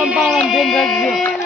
સંભાળન બેન રાખજો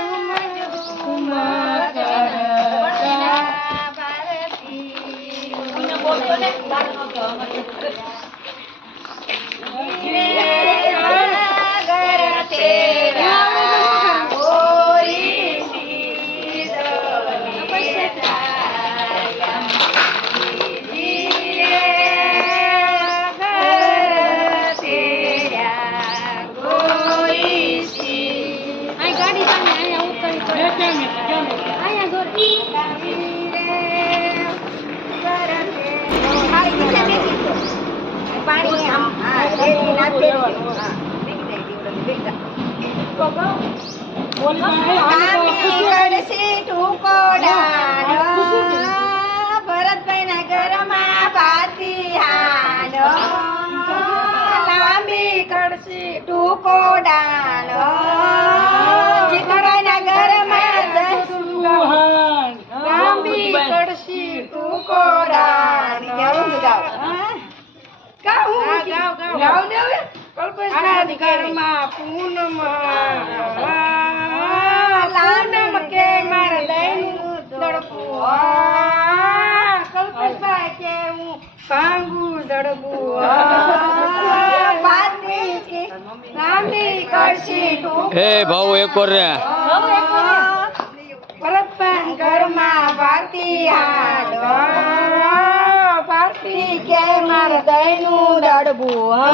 ભરતભાઈ ના ઘરમાં પાતી હાડ લાંબી કડસી ટૂંકો ડાળ જીતભાઈ ના ઘરમાં લાંબી કડસી ટૂંકો ડાળ કલ્પેશના ઘરમાં પૂનમ પૂનમ કે મારા દહીંનું દડપું કલ્પેશભાઈ કે હું ભાંગુ દડપું લાંબી કડસી હે ભાવ એક રે ભરતભાઈ ઘરમાં ભારતી હાડ ભારતી કે મારા દહીંનું દડબું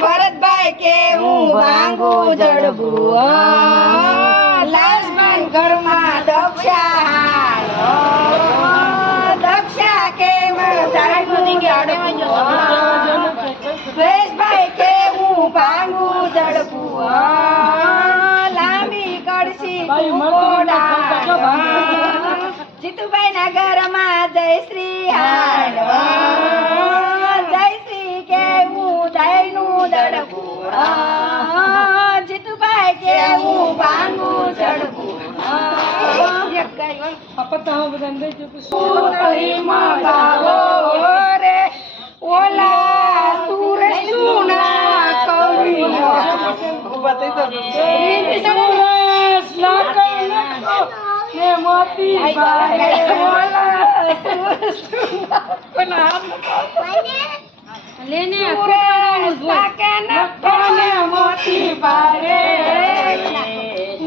ભરતભાઈ કે હું ભાંગુ જડબું લાલભાઈ ઘરમાં દક્ષા કે મારા દહીંનું દડબું સુરેશભાઈ કે હું ભાંગુ જડબું લાંબી કડસી જીતુભાઈ ના ઘરમાં જયશ્રી હાડ જયશ્રી કે હું દહીંનું દડબું જીતુભાઈ કે હું ભાંગુ જડબું રે ઓલા સુરેશનું ના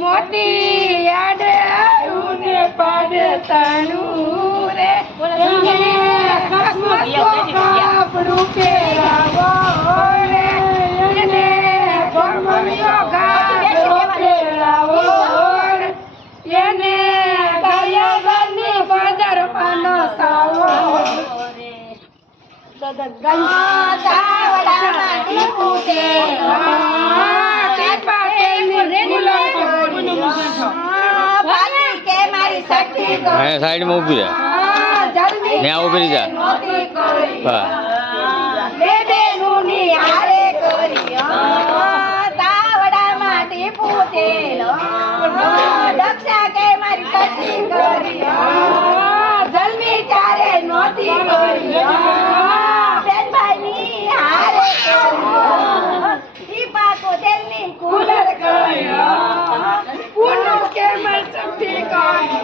મોતી યાડે ને પાડે તણું રે આપણું પેરાવો રે એને ગમયો ગાડો પેરાવો એને દયાની બજારમાં નસાવો સાઈડ માં ઉભી રહે ત્યાં ઉભી જા દક્ષા કે મારી સખી કરી જલ્મી ચારે નોતી કરી બેનભાઈ ની હારે કરી પાકો તેલની કુલર કરી પૂનો કે મારી સખી કરી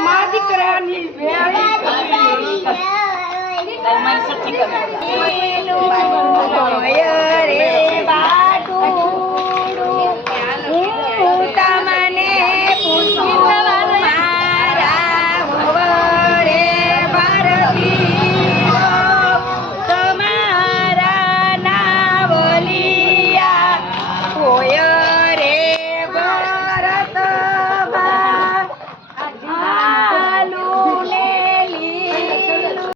મા દીકરાની વેળા કરી મારી સખી કરી